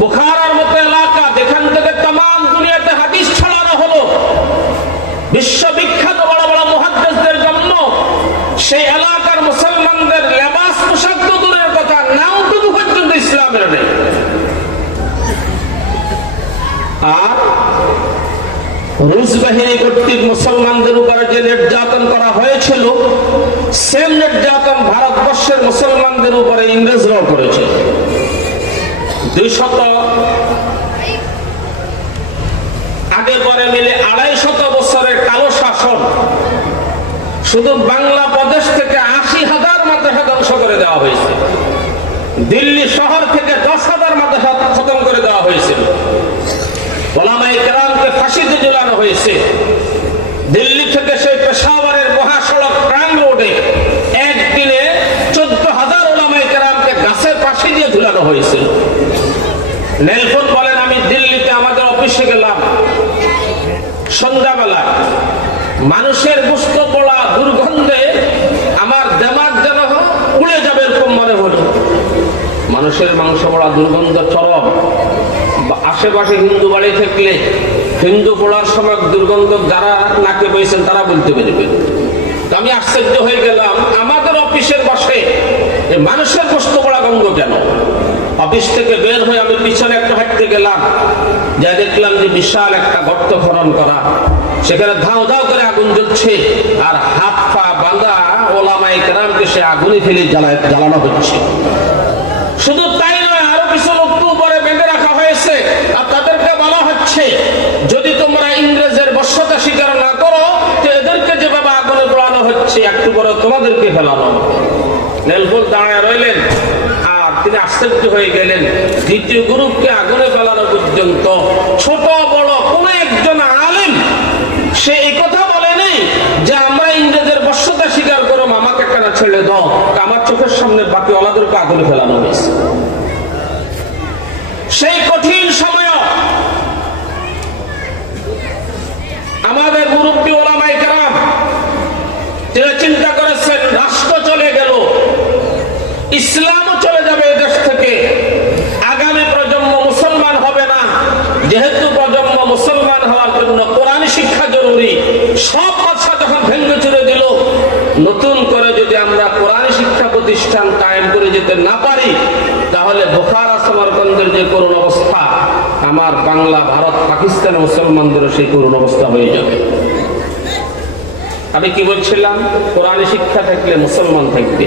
বুখারার মতো এলাকা, যেখান থেকে তাম দুনিয়াতে হাদিস ছড়ানো হলো। বিশ্ববিখ্যাত বড় বড় মহাদ্দেশদের জন্য সেই এলাকার মুসলমানদের লেবাস পোশাক দূরের কথা নামটুকু পর্যন্ত ইসলামের নেই। আর রুশ বাহিনী কর্তৃক মুসলমানদের উপরে যে নির্যাতন করা হয়েছিল সেম নির্যাতন ভারতবর্ষের মুসলমানদের উপরে ইংরেজরাও করেছে। দুই শত। আগে পরে মিলে আড়াই শত বছরের কালো শাসন। শুধু বাংলা প্রদেশ থেকে আশি হাজার মাদ্রাসা ধ্বংস করে দেওয়া হয়েছে। দিল্লি শহর থেকে দশ হাজার মাদ্রাসা খতম করে দেওয়া হয়েছিল। ওলামাই কেরামকে ফাঁসিতে ঝুলানো হয়েছে। দিল্লি থেকে সেই পেশাওয়ারের মহাসড়ক ক্রাইম রোডে একদিনে চোদ্দ হাজার ওলামাই কেরামকে গাছের পাশে দিয়ে ঝুলানো হয়েছিল। নেলফুল বলেন, আমি দিল্লিতে আমাদের অফিসে গেলাম। সন্ধ্যাবেলা। মানুষের গুস্ত পোড়া দুর্গন্ধে আমার দেমাগ যেন উড়ে যাবে এরকম মনে হলো। মানুষের মাংস পোড়া দুর্গন্ধ চরম। আশেপাশে হিন্দু বাড়ি থাকলে হিন্দু পড়ার সময় দুর্গন্ধ যারা নাকে বইছেন তারা বলতে পারবে। তো আমি আশ্চর্য হয়ে গেলাম, আমাদের অফিসের বসে এই মানুষের গোস্ত পোড়া গন্ধ কেন? অফিস থেকে বের হয়ে আমি পিছনে একটা হাঁটতে গেলাম। যা দেখলাম যে বিশাল একটা গর্ত খনন করা। সেখানে ধাও ধাও করে আগুন জ্বলছে। আর হাত পা বাঁধা ওলামাই কেরামকে সে আগুনে ফেলে জ্বালানো হচ্ছে। শুধু তাই নয়, আরও কিছু লোককে উপরে বেঁধে রাখা হয়েছে। আর তাদেরকে বলা হচ্ছে, যদি তোমরা ইংরেজের বর্ষতা স্বীকার না করো, তো এদেরকে যেভাবে আগুনে পোড়ানো হচ্ছে, একটু পরে তোমাদেরকে ফেলানো নেলফুল দাঁড়ায় রইলেন। আর তিনি আশ্চর্য হয়ে গেলেন। দ্বিতীয় গ্রুপকে আগুনে ফেলানো পর্যন্ত ছোট, বড় কোন একজন আলেম সে এই কথা বলেনি যে, আমরা ইংরেজের বর্ষতা স্বীকার করো আমাকে কেন ছেড়ে দাও। আমার চোখের সামনে বাকি ওলাদেরকে আগুনে ফেলানো হয়েছে। সেই কঠিন সময় আমাদের মুরব্বী ওলামাই কারাম তিনি চিন্তা করেছেন রাষ্ট্র চলে গেল ইসলামও চলে যাবে দেশ থেকে। আগামী প্রজন্ম মুসলমান হবে না। যেহেতু প্রজন্ম মুসলমান হওয়ার জন্য কোরআন শিক্ষা জরুরি, সব কথা যখন ভেঙে চুরে দিল, নতুন করে যদি আমরা কোরআন শিক্ষা প্রতিষ্ঠান কায়েম করে যেতে না পারি, তাহলে বোখারা, সমরকন্দের যে করুণ অবস্থা, আমার বাংলা, ভারত পাকিস্তান মুসলমানদেরও সেই করুণ অবস্থা হয়ে যাবে। আমি কি বলছিলাম? কোরআন শিক্ষা থাকলে মুসলমান থাকবে।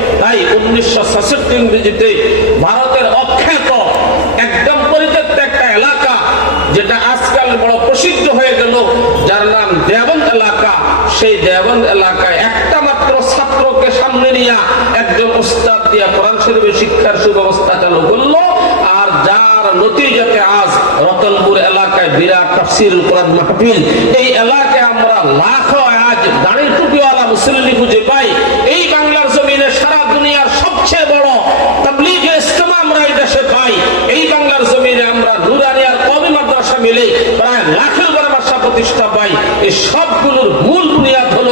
উনিশশো ছেষট্টি ইংরেজিতে ভারতের অখ্যাত একদম পরিত্যক্ত একটা এলাকা যেটা আজকাল বড় প্রসিদ্ধ হয়ে গেল, যার নাম দেবন্দ এলাকা। সেই দেবন্দ এলাকায় একটা মাত্র ছাত্রকে সামনে নিয়ে একজন উস্তাদ দিয়া কোরআন শরীফের শিক্ষার সুব্যবস্থা চালু করল, আর যার নতিজাতে আজ রতনপুর এলাকায় বিরাট তাফসির কোরআন মাহফিল। এই এলাকায় আমরা লাখো আজ দাঁড়িয়ে টুপিওয়ালা মুসল্লি খুঁজে পাই। এই বাংলার জমিনে সারা দুনিয়ার সবচেয়ে বড় তাবলিগ ইসলাম আমরা এই দেশে পাই এই বাংলার জমিনে আমরা নুরানিয়ার কবি মাদ্রাসা মিলে প্রায় লাখের বড় মাদ্রাসা প্রতিষ্ঠা পাই এই সবগুলোর মূল বুনিয়াদ হলো